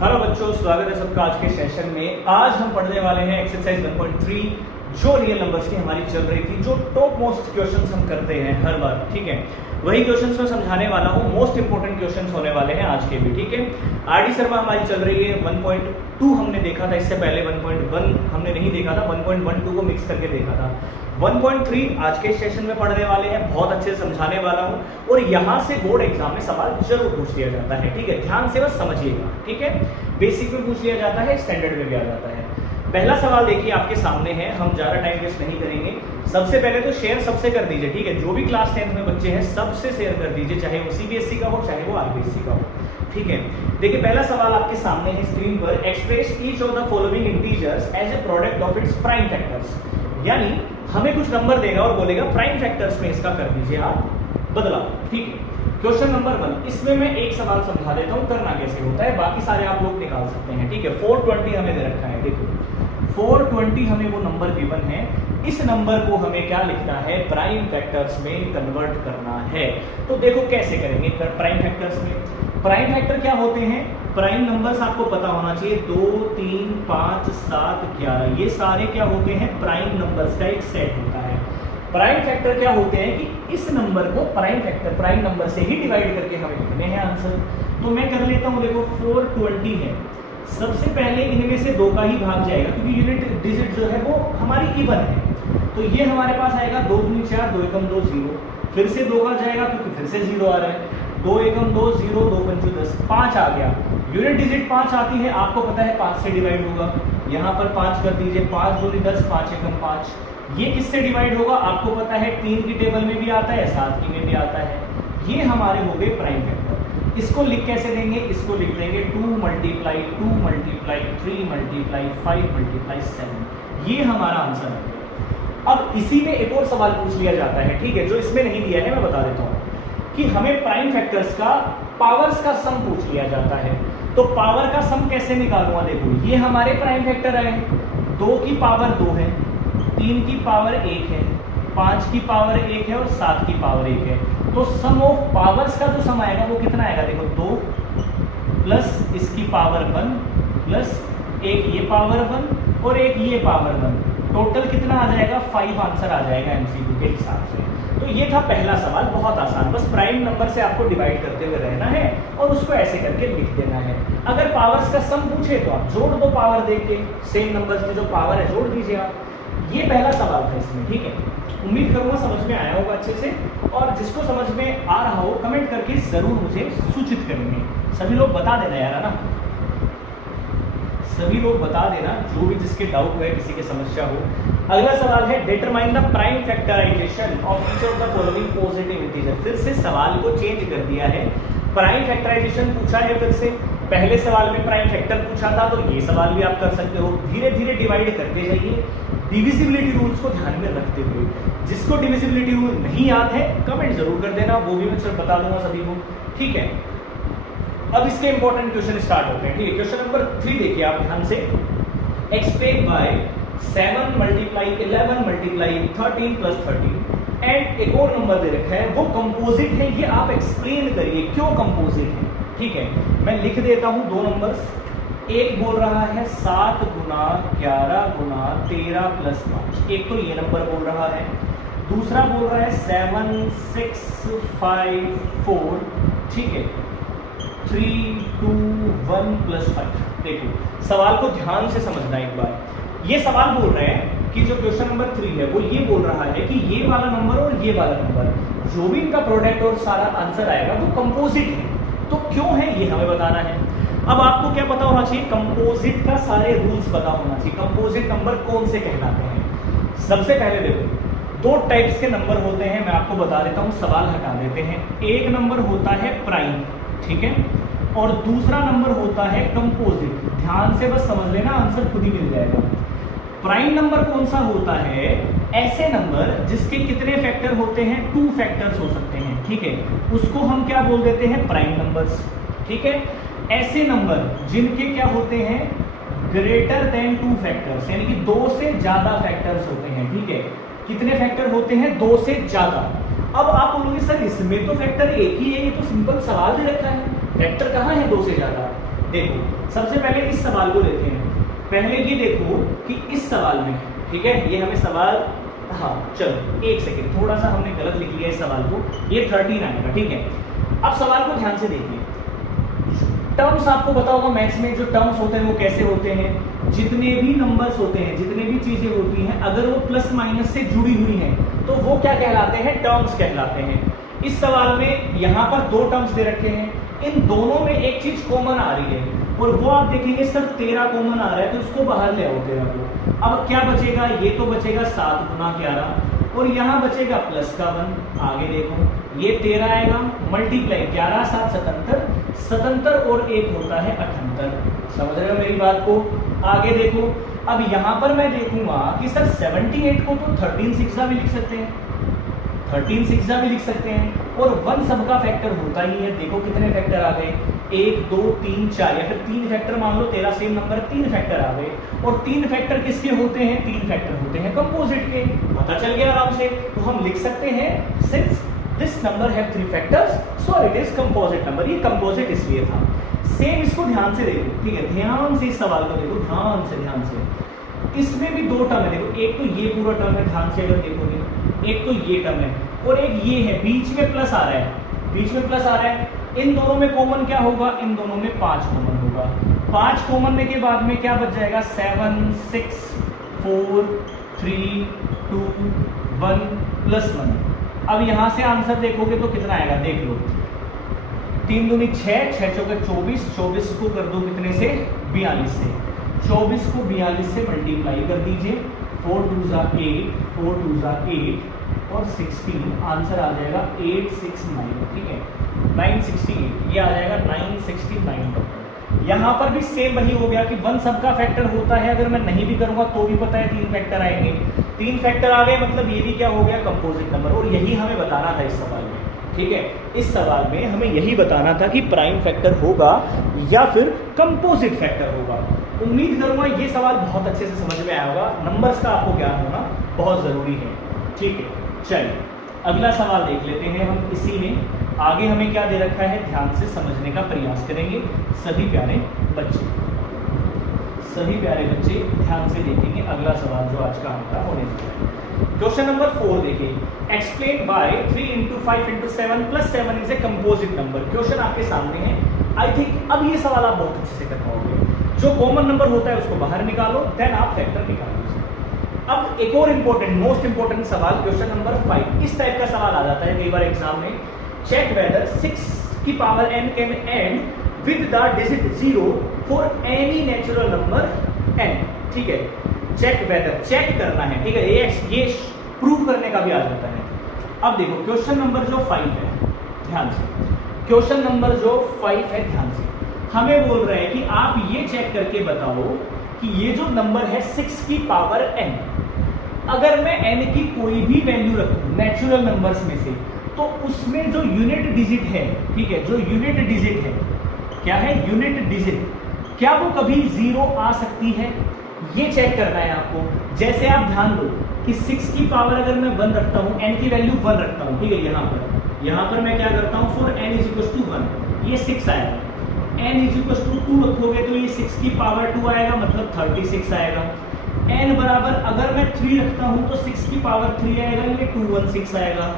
Hello बच्चों, स्वागत है सबका आज के सेशन में। आज हम पढ़ने वाले हैं एक्सरसाइज 1.3 जो रियल नंबर्स की हमारी चल रही थी, जो टॉप मोस्ट क्वेश्चंस हम करते हैं हर बार। ठीक है, वही क्वेश्चंस मैं समझाने वाला हूँ। मोस्ट इंपोर्टेंट क्वेश्चंस होने वाले हैं आज के भी। ठीक है, आरडी शर्मा हमारी चल रही है। 1.2 हमने देखा था, इससे पहले 1.1 हमने नहीं देखा था, 1.12 को मिक्स करके देखा था। 1.3 आज के सेशन में पढ़ने वाले हैं, बहुत अच्छे से समझाने वाला हूं और यहां से बोर्ड एग्जाम में सवाल जरूर पूछ लिया जाता है। ठीक है, ध्यान से बस समझिएगा। ठीक है, बेसिक में पूछ लिया जाता है, स्टैंडर्ड में भी आ जाता है। पहला सवाल देखिए आपके सामने है, हम ज्यादा टाइम वेस्ट नहीं करेंगे। सबसे पहले तो शेयर सबसे कर दीजिए। ठीक है, जो भी क्लास 10th में बच्चे हैं सबसे शेयर कर दीजिए, चाहे वो सीबीएसई का हो चाहे वो आरबीएसई का हो। ठीक है, देखिए पहला सवाल आपके सामने है स्क्रीन पर। Express each of the following integers as a product of its prime factors. यानी हमें कुछ नंबर देगा और बोलेगा प्राइम फैक्टर्स में इसका कर दीजिए आप बदलाव। ठीक है, क्वेश्चन नंबर 1, इसमें मैं एक सवाल समझा देता हूं करना कैसे होता है, बाकी सारे आप लोग निकाल सकते हैं। ठीक है, 420 हमें दे रखा है। देखो 420 हमें वो नंबर गिवन है, इस नंबर को हमें क्या लिखना है, प्राइम फैक्टर्स में कन्वर्ट करना है। तो देखो कैसे करेंगे प्राइम फैक्टर्स में। प्राइम फैक्टर क्या होते हैं, प्राइम नंबर्स आपको पता होना चाहिए, 2, 3, 5, 7, 11, ये सारे क्या होते हैं, प्राइम नंबर्स का एक सेट होता है। प्राइम फैक्टर क्या होते हैं कि इस नंबर को प्राइम फैक्टर प्राइम नंबर से ही डिवाइड करके हमें लिखने हैं आंसर। तो मैं कर लेता हूं, देखो 420 है, सबसे पहले इनमें से 2 का ही भाग जाएगा क्योंकि यूनिट डिजिट जो है वो हमारी इवन है। तो ये हमारे पास आएगा 2 दूनी 4, 2 एकम 2 0, फिर से 2 का जाएगा क्योंकि फिर से 0 आ रहा है, 2 एकम 2 0, 2 पंचू 10, 5 आ गया। यूनिट डिजिट 5 आती है, आपको पता है 5 से डिवाइड होगा, यहाँ पर 5 कर दीजिए, 5 दूनी 10, 5 एकम 5। ये किससे डिवाइड होगा आपको पता है, 3 की टेबल में भी आता है, 7 की में भी आता है। ये हमारे हो गए प्राइम फैक्टर। इसको लिख कैसे देंगे, इसको लिख देंगे 2 मल्टीप्लाई 2 मल्टीप्लाई 3 मल्टीप्लाई 5 मल्टीप्लाई 7। ये हमारा आंसर है। अब इसी में एक और सवाल पूछ लिया जाता है, ठीक है, जो इसमें नहीं दिया है, मैं बता देता हूँ कि हमें प्राइम फैक्टर्स का पावर्स का सम पूछ लिया जाता है। तो पावर का सम कैसे निकालूंगा, देखो ये हमारे प्राइम फैक्टर आए, 2 की पावर 2 है, 3 की पावर 1 है, 5 की पावर 1 है और 7 की पावर 1 है। तो सम ऑफ पावर्स का जो सम आएगा वो कितना आएगा, देखो 2 प्लस इसकी पावर 1 प्लस एक ये पावर 1 और एक ये पावर 1, टोटल कितना आ जाएगा, 5 आंसर आ जाएगा एमसीक्यू के हिसाब से। तो ये था पहला सवाल, बहुत आसान, बस प्राइम नंबर से आपको डिवाइड करते हुए रहना है और उसको ऐसे करके लिख देना है। अगर पावर्स का सम पूछे तो आप जोड़ दो, पावर देख के सेम नंबर्स की जो पावर है जोड़ दीजिए आप। ये पहला सवाल था इसमें। ठीक है, उम्मीद करूंगा समझ में आया होगा अच्छे से, और जिसको समझ में आ रहा हो कमेंट करके जरूर मुझे सूचित करेंगे। सभी लोग बता देना यार, है ना, सभी लोग बता देना, जो भी जिसके डाउट है, किसी की समस्या हो। अगला सवाल है, determine the prime factorization of each of the following positive integer. फिर से सवाल को चेंज कर दिया है, प्राइम फैक्टराइजेशन पूछा है फिर से। पहले सवाल में प्राइम फैक्टर पूछा था, तो ये सवाल भी आप कर सकते हो। धीरे धीरे डिवाइड करते जाइए, डिविजिबिलिटी रूल्स को ध्यान में रखते हुए। जिसको डिविजिबिलिटी रूल नहीं याद है कमेंट जरूर कर देना, वो भी मैं सिर्फ बता दूंगा सभी को। ठीक है, अब इसके इंपॉर्टेंट क्वेश्चन स्टार्ट होते हैं। ठीक है, क्वेश्चन नंबर 3 देखिए आप ध्यान से। Explain by 7 multiply 11 multiply 13 plus 13 and एक और नंबर दे रखा है, वो कंपोजिट है, ये आप एक्सप्लेन करिए क्यों कंपोजिट है। ठीक है, मैं लिख देता हूं 2 नंबर्स। एक बोल रहा है 7 गुना 11 गुना 13 प्लस 5, एक तो ये नंबर बोल रहा है, दूसरा बोल रहा है 7 6 5 4, ठीक है, 3 2 1 प्लस 5। देखो सवाल को ध्यान से समझना एक बार। ये सवाल बोल रहे हैं कि जो क्वेश्चन नंबर 3 है वो ये बोल रहा है कि ये वाला नंबर और ये वाला नंबर, जो भी इनका प्रोडक्ट और सारा आंसर आएगा वो कंपोजिट है। तो क्यों है ये हमें बताना है। अब आपको क्या पता होना चाहिए, कंपोजिट का सारे रूल्स पता होना चाहिए। कंपोजिट नंबर कौन से कहलाते हैं। सबसे पहले देखो 2 टाइप्स के नंबर होते हैं, मैं आपको बता देता हूं, सवाल हटा देते हैं। एक नंबर होता है प्राइम, ठीक है, और दूसरा नंबर होता है कंपोजिट। ध्यान से बस समझ लेना, आंसर खुद ही मिल जाएगा। प्राइम नंबर कौन सा होता है, ऐसे नंबर जिसके कितने फैक्टर होते हैं, 2 फैक्टर्स हो सकते हैं। ठीक है, उसको हम क्या बोल देते हैं, प्राइम नंबर्स। ठीक है, ऐसे नंबर जिनके क्या होते हैं, ग्रेटर देन 2 फैक्टर्स, यानी कि 2 से ज्यादा फैक्टर्स होते हैं। ठीक है, कितने फैक्टर होते हैं, 2 से ज्यादा। अब आप बोलोगे सर इसमें तो फैक्टर एक ही है, ये तो सिंपल सवाल दे रखा है, फैक्टर कहाँ है 2 से ज्यादा। देखो सबसे पहले इस सवाल को लेते हैं। पहले ये देखो कि इस सवाल में, ठीक है, ये हमें सवाल, हाँ चलो एक सेकेंड, थोड़ा सा हमने गलत लिख लिया इस सवाल को, ये 13 आएगा, ठीक है। अब सवाल को ध्यान से देखिए, टर्म्स आपको पता होगा मैथ्स में जो टर्म्स होते हैं वो कैसे होते हैं, जितने भी नंबर्स होते हैं, जितने भी चीजें होती हैं, अगर वो प्लस माइनस से जुड़ी हुई हैं तो वो क्या कहलाते हैं, टर्म्स कहलाते हैं। इस सवाल में यहाँ पर दो टर्म्स दे रखे हैं, इन दोनों में एक चीज कॉमन आ रही है और वो आप देखेंगे सर 13 कॉमन आ रहा है, तो उसको बाहर ले आओ 13 को। अब क्या बचेगा, ये तो बचेगा 7 गुना 11 और यहाँ बचेगा प्लस का 1। आगे देखो ये 13 आएगा, मल्टीप्लाई 11 7 77, 77 और 1 होता है 78। समझ रहे हो मेरी बात को? आगे देखो, अब यहाँ पर मैं देखूंगा कि सर 78 को तो 13 6 भी लिख सकते हैं, 13 6 भी लिख सकते हैं और 1 सबका फैक्टर होता ही है। देखो कितने फैक्टर आ गए, 1 2 3 4 या फिर 3 फैक्टर मान लो, 13 सेम नंबर, 3 फैक्टर आ गए। और 3 फैक्टर किसके होते हैं, 3 फैक्टर होते हैं कंपोजिट के। पता चल गया आराम से, तो हम लिख सकते हैं since this number have 3 factors so it is composite number. ये कंपोजिट इसलिए था। सेम इसको ध्यान से देखो, ठीक है, ध्यान से इस सवाल को देखो, ध्यान से। इसमें भी दो टर्म है, देखो एक तो ये पूरा टर्म है, ध्यान से अगर देखोगे, एक तो ये टर्म है और एक ये है, बीच में प्लस आ रहा है, बीच में प्लस आ रहा है। इन दोनों में कॉमन क्या होगा, इन दोनों में 5 कॉमन होगा। 5 कॉमन में के बाद में क्या बच जाएगा, 7 6 4 3 2 1 प्लस 1। अब यहां से आंसर देखोगे तो कितना आएगा, देख लो, 3 दूनी 6, 6 चौके 24, 24 को कर दो कितने से, 42 से, 24 को 42 से मल्टीप्लाई कर दीजिए, 4 2 जा 8, 4 2 जा 8 और 16, आंसर आ जाएगा 869, ठीक है, 968, ये आ जाएगा 969। यहाँ पर भी सेम वही हो गया कि 1 सबका फैक्टर होता है, अगर मैं नहीं भी करूंगा तो भी पता है 3 फैक्टर आएंगे, 3 फैक्टर आ गए मतलब ये भी क्या हो गया, कंपोजिट नंबर। और यही हमें बताना था इस सवाल में, ठीक है, इस सवाल में हमें यही बताना था कि प्राइम फैक्टर होगा या फिर कंपोजिट फैक्टर होगा। उम्मीद करूंगा ये सवाल बहुत अच्छे से समझ में आया होगा, नंबर्स का आपको ज्ञान होना बहुत जरूरी है, ठीक है। चलिए अगला सवाल देख लेते हैं हम इसी में। आगे हमें क्या दे रखा है, ध्यान से समझने का प्रयास करेंगे सभी प्यारे बच्चे, सभी प्यारे बच्चे ध्यान से देखेंगे अगला सवाल जो आज का हमारा होने वाला है। क्वेश्चन नंबर 4 देखिए, explain why 3 × 5 × 7 + 7 is a composite number. Question आपके सामने है, आई थिंक अब ये सवाल आप बहुत अच्छे से कर पाओगे। जो कॉमन नंबर होता है उसको बाहर निकालो, देन आप फैक्टर निकाल लीजिए। अब एक और इंपॉर्टेंट, मोस्ट इंपॉर्टेंट सवाल, क्वेश्चन नंबर 5, इस टाइप का सवाल आ जाता है कई बार एग्जाम में, चेक वेदर 6 की power n can and with the digit 0 for any natural number n, ठीक है, चेक वेदर, चेक करना है, ठीक है, ये प्रूव करने का भी आ जाता है। अब देखो क्वेश्चन नंबर जो 5 है, ध्यान से, क्वेश्चन नंबर जो 5 है, ध्यान से, हमें बोल रहे हैं कि आप ये चेक करके बताओ कि ये जो नंबर है 6 की पावर n, अगर मैं n की कोई भी वैल्यू रखूं नेचुरल नंबर्स में से, तो उसमें जो यूनिट डिजिट है, ठीक है, जो यूनिट डिजिट है, क्या है, यूनिट डिजिट, क्या वो कभी 0 आ सकती है, ये चेक करना है आपको। जैसे आप ध्यान दो कि 6 की पावर अगर मैं 1 रखता हूं, n की वैल्यू 1 रखता हूं, ठीक है, यहां पर मैं क्या करता हूं, फॉर n = 1, ये 6 आएगा, n = 2 रखोगे तो ये 6 की पावर 2 आएगा, मतलब 36 आएगा। n बराबर अगर मैं 3 रखता हूं तो 6 की पावर 3 आएगा, ये 216 आएगा।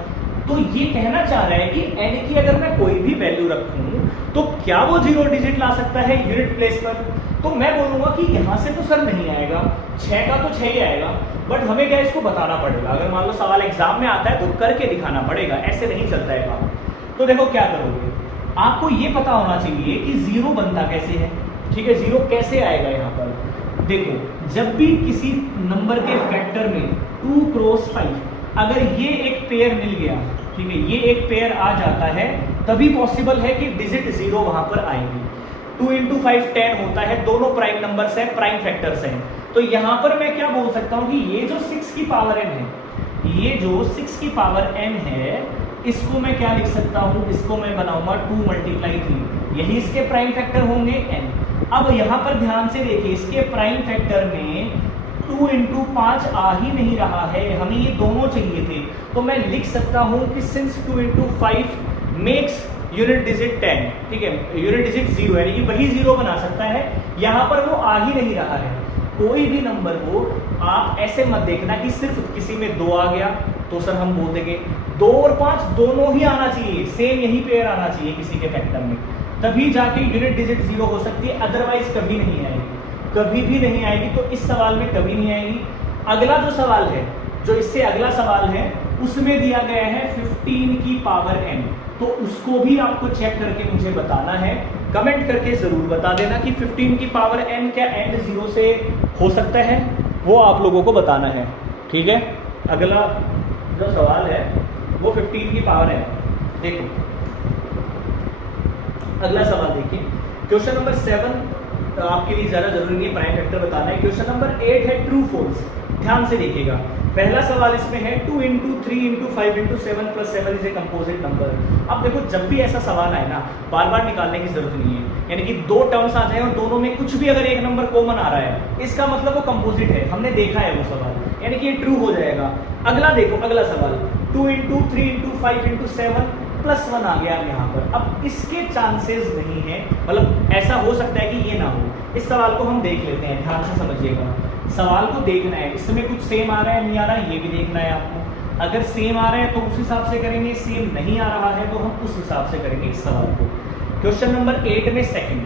तो ये कहना चाह रहा है कि n की अगर मैं कोई भी वैल्यू रखूं तो क्या वो 0 डिजिट ला सकता है यूनिट प्लेस पर। तो मैं बोलूंगा कि यहां से तो सर नहीं आएगा, 6 का तो 6 ही आएगा, बट हमें क्या इसको बताना पड़ेगा। अगर मान लो सवाल एग्जाम में आता है तो करके दिखाना पड़ेगा, ऐसे नहीं चलता है काम। तो देखो क्या करोगे, आपको ये पता होना चाहिए कि 0 बनता कैसे है, ठीक है, 0 कैसे आएगा। यहाँ पर देखो, जब भी किसी नंबर के फैक्टर में 2 × 5 अगर ये एक पेयर मिल गया, ठीक है, ये एक पेयर आ जाता है, तभी पॉसिबल है कि डिजिट 0 वहां पर आएगी। 2 × 5 10 होता है, दोनों प्राइम नंबर्स हैं, प्राइम फैक्टर्स हैं। तो यहां पर मैं क्या बोल सकता हूं कि ये जो 6 की पावर n है, ये जो 6 की पावर n है, इसको मैं क्या लिख सकता हूं, इसको मैं बनाऊंगा 2 × 3, यही इसके प्राइम फैक्टर होंगे n। अब यहां पर ध्यान से देखिए, इसके प्राइम फैक्टर में 2 × 5 आ ही नहीं रहा है, हमें ये दोनों चाहिए थे। तो मैं लिख सकता हूं कि सिंस 2 × 5 मेक्स यूनिट डिजिट 10, ठीक है, यूनिट डिजिट 0, यानी कि वही 0 बना सकता है, यहाँ पर वो आ ही नहीं रहा है। कोई भी नंबर को आप ऐसे मत देखना कि सिर्फ किसी में 2 आ गया तो सर हम बोल देंगे 2 और 5 दोनों ही आना चाहिए, सेम यही पेयर आना चाहिए किसी के फैक्टर में, तभी जाके यूनिट डिजिट 0 हो सकती है, अदरवाइज कभी नहीं आएगी, कभी भी नहीं आएगी। तो इस सवाल में कभी नहीं आएगी। अगला जो सवाल है, जो इससे अगला सवाल है, उसमें दिया गया है 15 की पावर n, तो उसको भी आपको चेक करके मुझे बताना है, कमेंट करके जरूर बता देना कि 15 की पावर n क्या एंड 0 से हो सकता है, वो आप लोगों को बताना है, ठीक है। अगला जो सवाल है वो 15 की पावर n, देखो अगला सवाल देखिए, क्वेश्चन नंबर 7 आपके लिए ज्यादा जरूरी नहीं है, प्राइम फैक्टर बताना है। क्वेश्चन नंबर 8 है ट्रू फॉल्स, ध्यान से देखिएगा। पहला सवाल इसमें है 2 × 3 × 5 × 7 + 7 इज ए कंपोजिट नंबर। अब देखो जब भी ऐसा सवाल आए ना, बार बार निकालने की जरूरत नहीं है, यानी कि 2 टर्म्स आ जाए और दोनों में कुछ भी अगर एक नंबर कॉमन आ रहा है, इसका मतलब वो कंपोजिट है, हमने देखा है वो सवाल, यानी कि ये ट्रू हो जाएगा। अगला देखो, अगला सवाल 2 × 3 × 5 × 7 +1 आ गया यहाँ पर। अब इसके चांसेस नहीं है, मतलब ऐसा हो सकता है कि ये ना हो। इस सवाल को हम देख लेते हैं, ध्यान से समझिएगा, सवाल को देखना है, इसमें कुछ सेम आ रहा है नहीं आ रहा है ये भी देखना है आपको। अगर सेम आ रहा है तो उस हिसाब से करेंगे, सेम नहीं आ रहा है तो हम उस हिसाब से करेंगे इस सवाल को। क्वेश्चन नंबर 8 में सेकंड,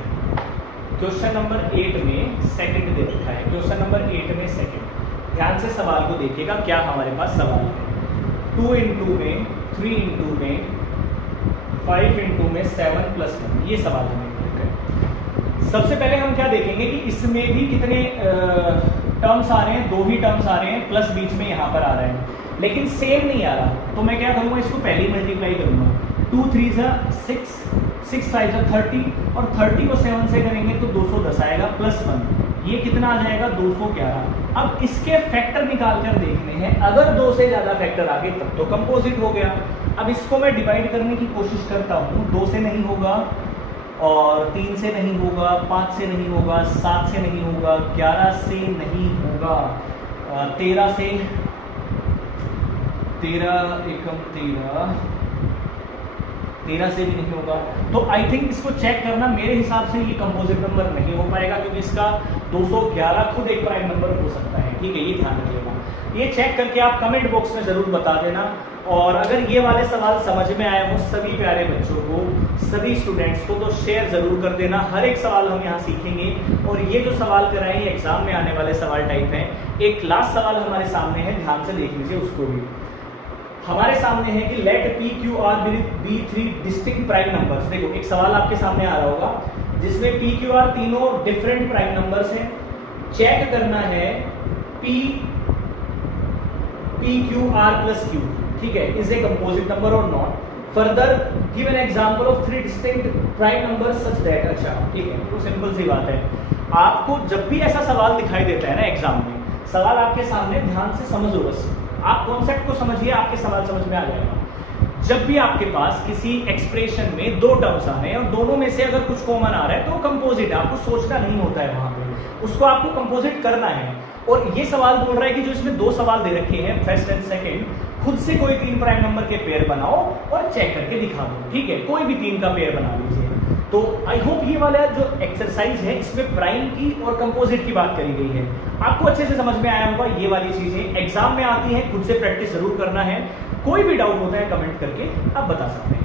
क्वेश्चन नंबर 8 में सेकंड दे रखा है, क्वेश्चन नंबर 8 में सेकंड, ध्यान से सवाल को देखिएगा क्या हमारे पास सवाल है। 2 × में 3 × में 5 × में 7 + 1, ये सवाल हमें। सबसे पहले हम क्या देखेंगे कि इसमें भी कितने टर्म्स आ रहे हैं, 2 ही टर्म्स आ रहे हैं, प्लस बीच में यहाँ पर आ रहा है, लेकिन सेम नहीं आ रहा, तो मैं क्या करूँगा, इसको पहले ही मल्टीप्लाई करूँगा। 2 × 3 = 6, 6 × 5 = 30, और 30 को 7 से करेंगे तो 210 आएगा, +1, ये कितना आ जाएगा 211। अब इसके फैक्टर निकाल कर देखने हैं, अगर 2 से ज़्यादा फैक्टर आ गए तब तो कंपोजिट हो गया। अब इसको मैं डिवाइड करने की कोशिश करता हूँ, 2 से नहीं होगा, और 3 से नहीं होगा, 5 से नहीं होगा, 7 से नहीं होगा, 11 से नहीं होगा, 13 से, 13 से भी नहीं होगा। तो आई थिंक इसको चेक करना, मेरे हिसाब से ये कंपोजिट नंबर नहीं हो पाएगा, क्योंकि इसका 211 खुद एक प्राइम नंबर हो सकता है, ठीक है, ये ध्यान रखिएगा। ये चेक करके आप कमेंट बॉक्स में जरूर बता देना। और अगर ये वाले सवाल समझ में आए हो सभी प्यारे बच्चों को, सभी स्टूडेंट्स को, तो शेयर जरूर कर देना। हर एक सवाल हम यहाँ सीखेंगे, और ये जो सवाल कराए ये एग्जाम में आने वाले सवाल टाइप हैं। एक लास्ट सवाल हमारे सामने है, ध्यान से देख लीजिए उसको भी। हमारे सामने है कि let P, Q, R be 3 distinct prime numbers. देखो एक सवाल आपके सामने आ रहा होगा जिसमें P, Q, R तीनों डिफरेंट प्राइम नंबर्स हैं। चेक करना है P, Q, R + Q, ठीक है, इज ए कंपोजिट नंबर और not. Further give an example of 3 distinct prime numbers such that. अच्छा ठीक है, तो सिंपल सी बात है, आपको जब भी ऐसा सवाल दिखाई देता है ना एग्जाम में, सवाल आपके सामने, ध्यान से समझो, बस आप कॉन्सेप्ट को समझिए, आपके सवाल समझ में आ जाएगा। जब भी आपके पास किसी एक्सप्रेशन में 2 टर्म्स आ रहे हैं और दोनों में से अगर कुछ कॉमन आ रहा है तो कंपोजिट है, आपको सोचना नहीं होता है वहां पे, उसको आपको कंपोजिट करना है। और ये सवाल बोल रहा है कि जो इसमें 2 सवाल दे रखे हैं, फर्स्ट एंड सेकंड, खुद से कोई 3 प्राइम नंबर के पेयर बनाओ और चेक करके दिखा दो, ठीक है, कोई भी 3 का पेयर बना लीजिए। तो आई होप ये वाला जो एक्सरसाइज है इसमें प्राइम की और कंपोजिट की बात करी गई है, आपको अच्छे से समझ में आया होगा। ये वाली चीजें एग्जाम में आती है, खुद से प्रैक्टिस जरूर करना है। कोई भी डाउट होता है कमेंट करके आप बता सकते हैं।